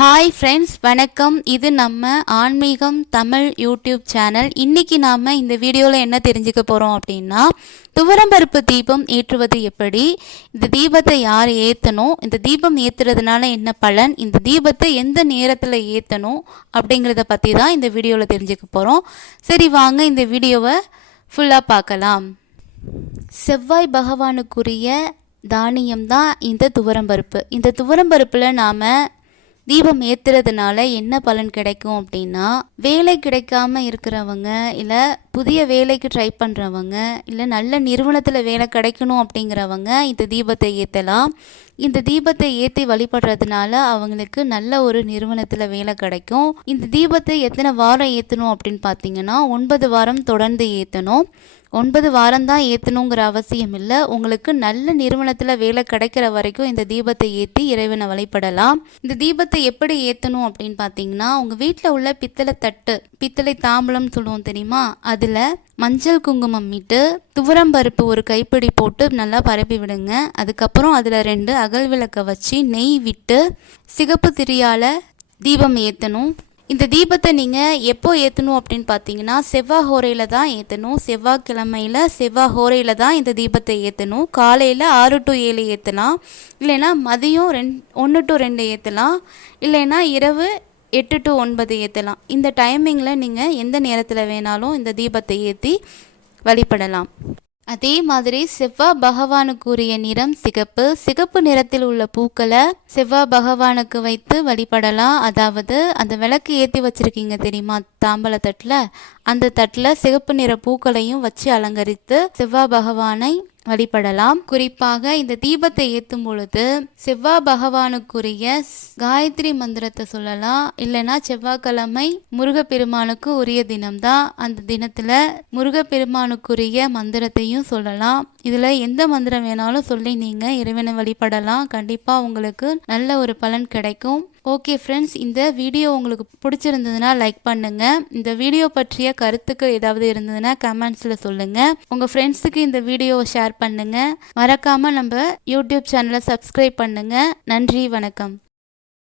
Hi friends வணக்கம். இது நம்ம ஆன்மீகம் தமிழ் யூடியூப் சேனல். இன்னைக்கு நாம் இந்த வீடியோவில் என்ன தெரிஞ்சுக்க போகிறோம் அப்படின்னா துவரம்பருப்பு தீபம் ஏற்றுவது எப்படி? இந்த தீபத்தை யார் ஏற்றணும் இந்த தீபம் ஏற்றுறதுனால என்ன பலன்? இந்த தீபத்தை எந்த நேரத்தில் ஏற்றணும் அப்படிங்கிறத பற்றி தான் இந்த வீடியோவில் தெரிஞ்சுக்க போகிறோம் சரி வாங்க இந்த வீடியோவை ஃபுல்லாக பார்க்கலாம். செவ்வாய் பகவானுக்குரிய தானியம் தான் இந்த துவரம்பருப்பு. இந்த துவரம்பருப்பில் நாம் தீபம் ஏத்துறதுனால என்ன பலன் கிடைக்கும் அப்படின்னா வேலை கிடைக்காம இருக்கிறவங்க இல்லை புதிய வேலைக்கு ட்ரை பண்ணுறவங்க இல்லை நல்ல நிறுவனத்தில் வேலை கிடைக்கணும் அப்படிங்கிறவங்க இந்த தீபத்தை ஏற்றலாம் இந்த தீபத்தை ஏற்றி வழிபடுறதுனால அவங்களுக்கு நல்ல ஒரு நிறுவனத்தில் வேலை கிடைக்கும். இந்த தீபத்தை எத்தனை வாரம் ஏற்றணும் அப்படின்னு பார்த்தீங்கன்னா ஒன்பது வாரம் தொடர்ந்து ஏற்றணும் ஒன்பது வாரம் தான் ஏற்றணுங்கிற அவசியம் இல்லை. உங்களுக்கு நல்ல நிறுவனத்தில் வேலை கிடைக்கிற வரைக்கும் இந்த தீபத்தை ஏற்றி இறைவனை வழிபடலாம். இந்த தீபத்தை எப்படி ஏற்றணும் அப்படின்னு பார்த்தீங்கன்னா உங்கள் வீட்டில் உள்ள பித்தளை தட்டு பித்தளை தாம்பலம் சொல்லுவோம் தெரியுமா? அது அதில் மஞ்சள் குங்குமம் இட்டு துவரம்பருப்பு ஒரு கைப்பிடி போட்டு நல்லா பரப்பி விடுங்க. அதுக்கப்புறம் அதில் ரெண்டு அகல் விளக்கை வச்சு நெய் விட்டு சிகப்பு திரியால் தீபம் ஏற்றணும் இந்த தீபத்தை நீங்கள் எப்போ ஏற்றணும் அப்படின்னு பார்த்தீங்கன்னா செவ்வாய் ஹோரையில் தான் ஏற்றணும் செவ்வாய்க்கிழமையில் செவ்வாய் ஹோரையில் தான் இந்த தீபத்தை ஏற்றணும் காலையில் ஆறு டு ஏழு ஏற்றலாம் இல்லைன்னா மதியம் ரெண் ஒன்று டு ரெண்டு ஏற்றலாம் இல்லைன்னா இரவு எட்டு டு ஒன்பது ஏற்றலாம் இந்த டைமிங்கில் நீங்கள் எந்த நேரத்தில் வேணாலும் இந்த தீபத்தை ஏற்றி வழிபடலாம். அதே மாதிரி செவ்வாய் பகவானுக்குரிய நிறம் சிகப்பு. சிகப்பு நிறத்தில் உள்ள பூக்களை செவ்வாய் பகவானுக்கு வைத்து வழிபடலாம். அதாவது அந்த விளக்கு ஏற்றி வச்சிருக்கீங்க தெரியுமா? தாம்பல தட்டில். அந்த தட்டில் சிகப்பு நிற பூக்களையும் வச்சு அலங்கரித்து செவ்வாய் பகவானை வழிபடலாம். குறிப்பாக இந்த தீபத்தை ஏற்றும் பொழுது செவ்வா பகவானுக்குரிய காயத்ரி மந்திரத்தை சொல்லலாம். இல்லைன்னா செவ்வாய்க்கிழமை முருகப்பெருமானுக்கு உரிய தினம்தான் அந்த தினத்தில் முருகப்பெருமானுக்குரிய மந்திரத்தையும் சொல்லலாம். இதில் எந்த மந்திரம் வேணாலும் சொல்லி நீங்கள் இறைவனை வழிபடலாம். கண்டிப்பாக உங்களுக்கு நல்ல ஒரு பலன் கிடைக்கும். ஓகே ஃப்ரெண்ட்ஸ் இந்த வீடியோ உங்களுக்கு பிடிச்சிருந்ததுன்னா லைக் பண்ணுங்கள் இந்த வீடியோ பற்றிய கருத்துக்கு ஏதாவது இருந்ததுன்னா கமெண்ட்ஸில் சொல்லுங்கள் உங்கள் ஃப்ரெண்ட்ஸுக்கு இந்த வீடியோவை ஷேர் பண்ணுங்கள் மறக்காமல் நம்ம யூடியூப் சேனலை சப்ஸ்கிரைப் பண்ணுங்கள் நன்றி வணக்கம்.